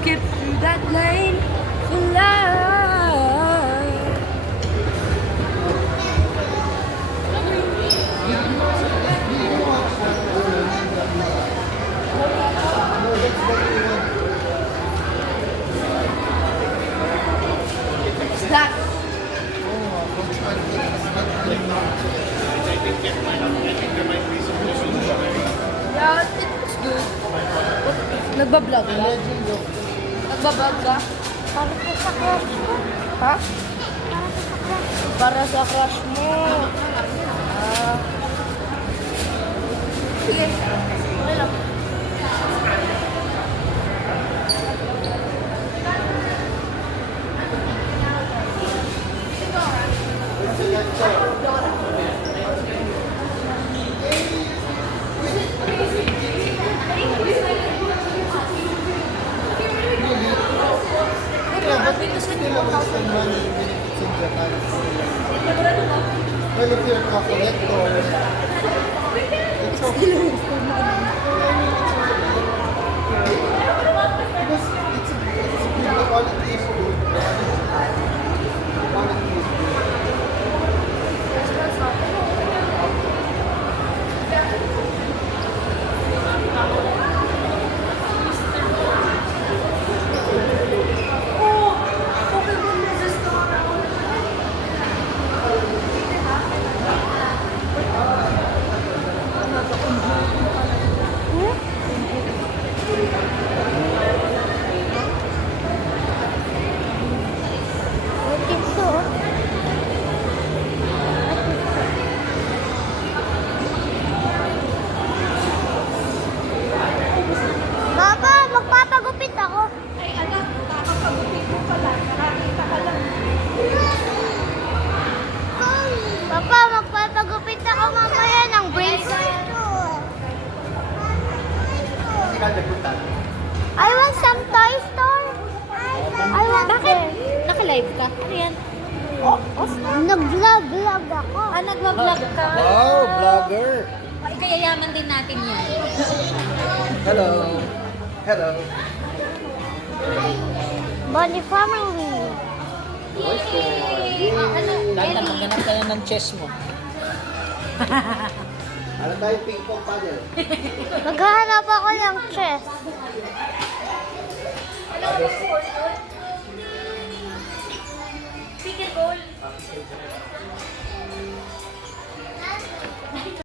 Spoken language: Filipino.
skip through that lane for life. What's that? Yeah, it's good. Nagbablog ka? Nagbablog ka? Para po sa crush mo. Ha? Para po sa crush. Para sa crush mo. Ah. Sige. Okay lang. Well, if you're a collector, it's okay. Because it's good. The quality is good. The quality is good. I think so. Papa, magpapagupit ako. Ay, anak, kakapagupit mo pala. Nakakita ka lang. Papa, magpapagupit ako mamaya ng bracelet. I want some toy store. I want Bakit? them. Naka-live ka? Ano yan? Nag-vlog ako. Ah, nagwa-vlog ka? Wow, vlogger! Ay, kaya yaman din natin yan. Hello. Hello. Bunny family. Yay! Ano? Dahil maghanap ka na ng chess mo. Ano tayo ping pong paddle? Maghahanap ako ng chess. Pickleball.